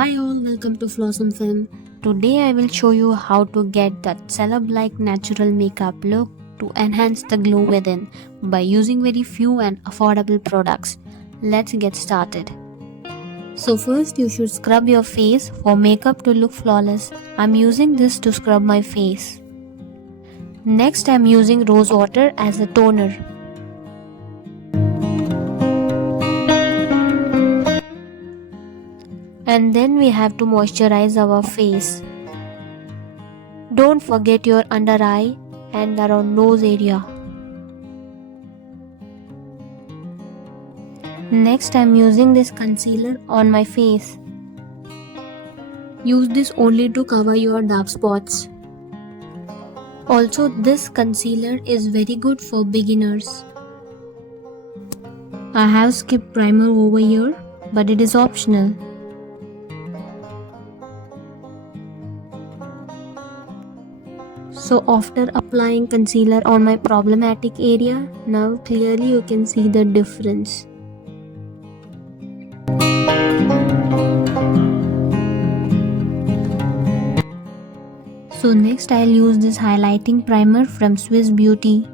Hi all, welcome to Flossom Film. Today I will show you how to get that celeb-like natural makeup look to enhance the glow within by using very few and affordable products. Let's get started. So first you should scrub your face for makeup to look flawless. I'm using this to scrub my face. Next I'm using rose water as a toner. And then we have to moisturize our face. Don't forget your under eye and around nose area. Next I'm using this concealer on my face. Use this only to cover your dark spots. Also this concealer is very good for beginners. I have skipped primer over here, but it is optional. So after applying concealer on my problematic area, now clearly you can see the difference. So next I'll use this highlighting primer from Swiss Beauty.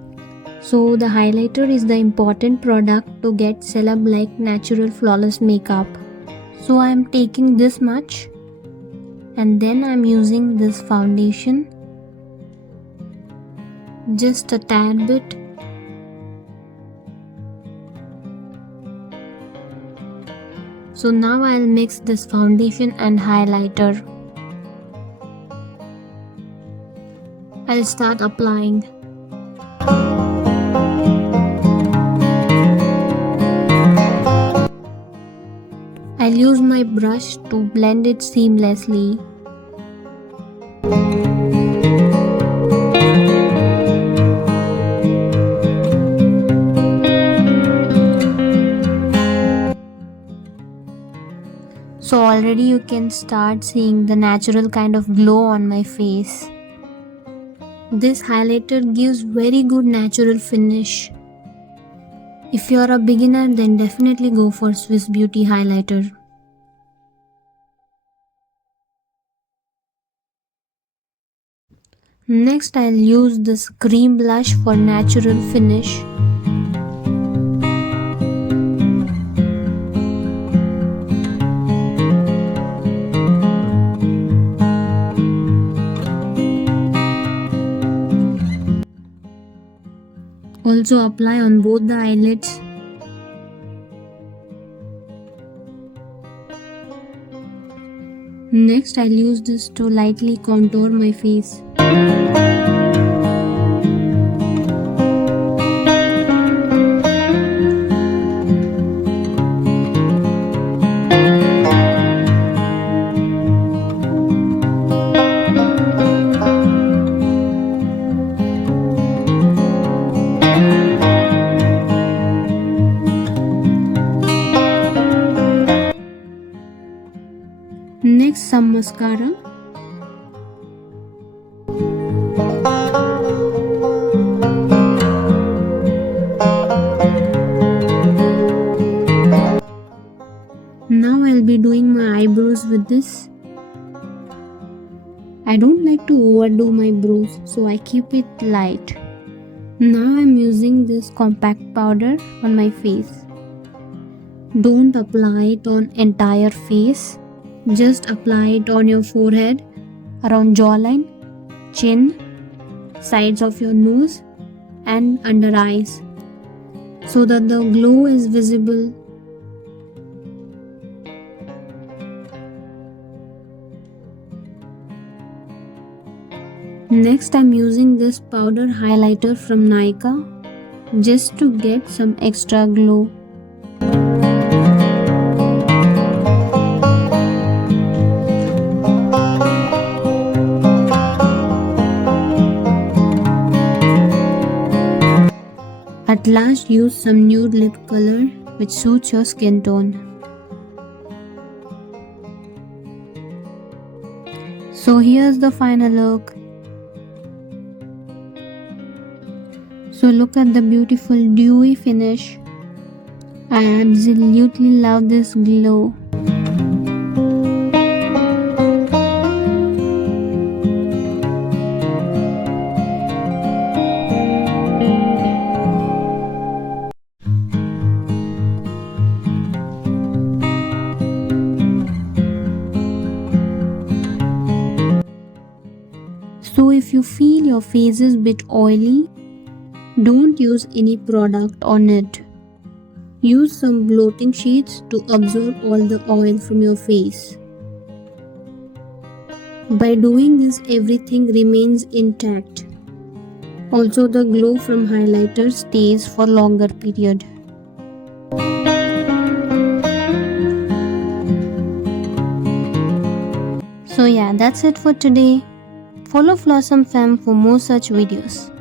So the highlighter is the important product to get celeb-like natural flawless makeup. So I'm taking this much and then I'm using this foundation. Just a tad bit. So now I'll mix this foundation and highlighter. I'll start applying. I'll use my brush to blend it seamlessly. So already you can start seeing the natural kind of glow on my face. This highlighter gives very good natural finish. If you are a beginner, then definitely go for Swiss Beauty highlighter. Next I'll use this cream blush for natural finish. Also apply on both the eyelids. Next I'll use this to lightly contour my face. Next some mascara. Now I'll be doing my eyebrows with this. I don't like to overdo my brows, so I keep it light. Now I'm using this compact powder on my face. Don't apply it on entire face. Just apply it on your forehead, around jawline, chin, sides of your nose and under eyes so that the glow is visible. Next I'm using this powder highlighter from Nykaa just to get some extra glow. At last use some nude lip color which suits your skin tone. So here's the final look. So look at the beautiful dewy finish. I absolutely love this glow. your face is a bit oily, don't use any product on it. Use some bloating sheets to absorb all the oil from your face. By doing this, everything remains intact. Also, the glow from highlighter stays for longer period. So yeah, that's it for today. Follow Flossom Fam for more such videos.